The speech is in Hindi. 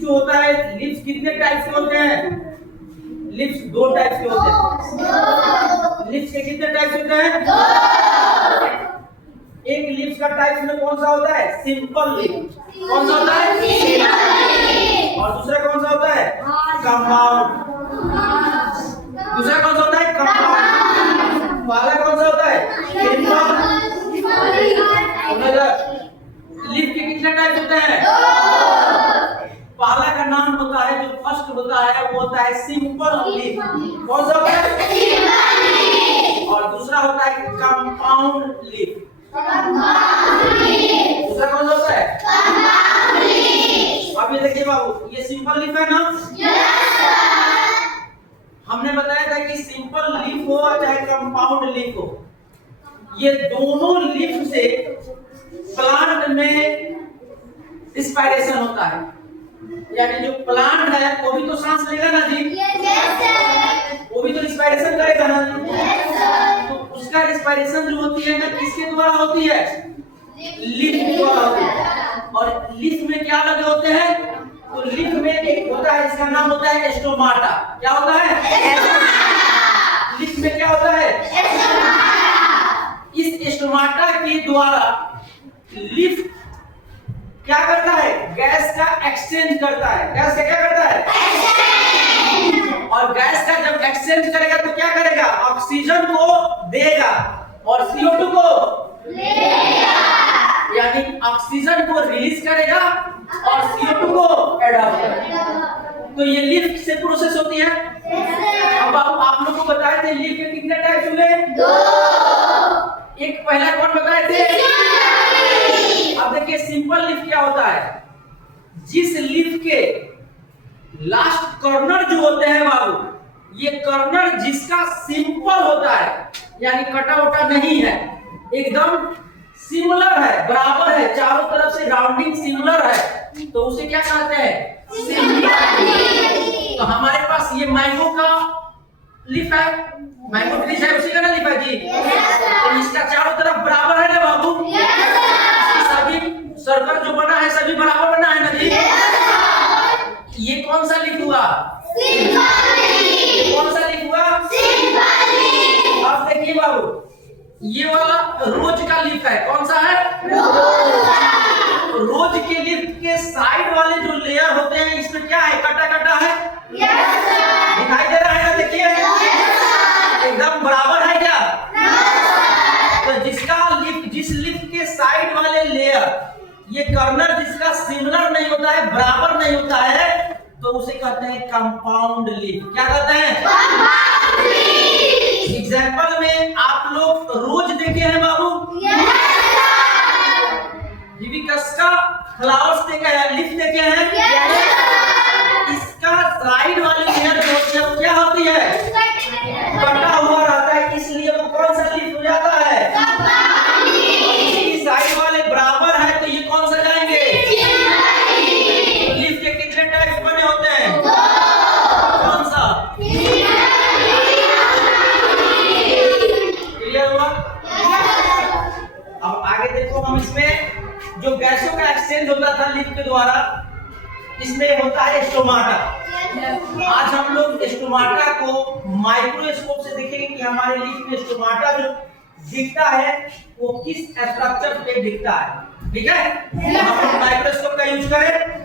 जो होता है, लिप्स कितने टाइप्स के होते हैं? लिप्स 2 टाइप्स के होते हैं। लिप्स के कितने टाइप्स होते हैं? 2। एक लिप्स का टाइप में कौन सा होता है? Simple lip. कौन सा होता है? Simple lip. और दूसरा कौन सा होता है? कंपाउंड। दूसरा कौन सा होता है? कंपाउंड। पहला कौन सा होता है? सिंपल। लिप के कितने टाइप होते हैं? 2। पहला का नाम होता है, जो फर्स्ट होता है वो होता है सिंपल लिप। कौन सा होता है? Simple lip. और दूसरा होता है कंपाउंड लिप। दूसरा कौन सा होता है? Compound lip. अब ये देखिए बाबू, ये सिंपल लिप है ना? Yes sir. हमने बताया था कि सिंपल लिप हो चाहे कंपाउंड लिप हो, ये दोनों लिप से प्लांट में रिस्पायरेशन होता है। यानी जो प्लांट है वो भी तो सांस लेगा ना जी? Yes sir. वो भी तो रिस्पायरेशन करेगा ना जी? Yes sir. तो उसका रिस्पायरेशन जो होती है ना, किसके द्वारा होती है? लिप के द्वारा होती है। और लिप में क्या लगे होते हैं? तो लिप में एक होता है, इसका नाम होता है स्टोमाटा। क्या होता है? लिप में क्या होता है? इस स्टोमाटा के द्वारा लिप क्या करता है? गैस का एक्सचेंज करता है। गैस का क्या करता है? एक्सचेंज। और गैस का जब एक्सचेंज करेगा तो क्या करेगा? ऑक्सीजन को देगा और CO2 को लेगा। यानी ऑक्सीजन को रिलीज करेगा और CO2 को एडॉप्ट करेगा। तो ये लिफ्ट से प्रोसेस होती है। अब आप लोग को बताए थे लिफ्ट के कितने टाइप्स हुए? 2। एक पहला कौन बताए थे? अब देखिए सिंपल लिफ्ट क्या होता है? जिस लिफ्ट के लास्ट कॉर्नर जो होते हैं बाबू, ये कॉर्नर जिसका सिंपल होता है, यानी कटा वटा नहीं है, एकदम सिमिलर है, बराबर है, चारों तरफ से राउंडिंग सिमिलर है, तो उसे क्या कहते हैं? Simple lift. तो हमारे पास ये मैंगो का लिफ्ट है, मैंगो ट्री है, उसी का ना लिफ्ट है जी? तो इसका चारों तरफ बराबर है ना बाबू? सभी सर्कल जो बना है सभी बराबर बना है ना जी? ये कौन सा लिफ्ट हुआ? Simple lift. कौन सा लिफ्ट हुआ? Simple lift. अब देखिए बाबू, ये वाला रोज का लिफ्ट है। कौन सा है? रोज के लिफ्ट के साइड वाले जो लेयर होते हैं, इसमें क्या है? कटा कटा है? Yes sir. दिखाई दे रहा है ना? देखिए एकदम बराबर है क्या? तो जिसका लिफ्ट, जिस लिफ्ट के साइड वाले लेयर, ये कॉर्नर जिसका सिमिलर नहीं होता है, बराबर नहीं होता है, तो उसे कहते हैं कंपाउंड लिफ्ट। क्या कहते हैं? Compound lift. एग्जांपल में आप लोग रोज देखे हैं बाबू? Yes sir. हिबिस्कस का फ्लावर्स देखे हैं, लिफ्ट देखे हैं? Yes sir. इसका साइड वाली लेयर जो होती है क्या होती है? कटा हुआ रहता है, इसलिए वो कौन सा लिफ्ट हो जाता है? Compound lift. इसकी साइड वाले बराबर है, तो ये कौन सा जाएंगे? लिफ्ट के कितने टाइप्स बने होते हैं? 2। कौन सा? क्लियर हुआ? अब आगे देखो, हम इसमें जो गैसों का एक्सचेंज होता था लिफ्ट के द्वारा, इसमें होता है स्टोमाटा। आज हम लोग स्टोमाटा को माइक्रोस्कोप से देखेंगे कि हमारे लिफ्ट में स्टोमाटा जो दिखता है वो किस स्ट्रक्चर पे दिखता है। ठीक है? हम माइक्रोस्कोप का यूज करें।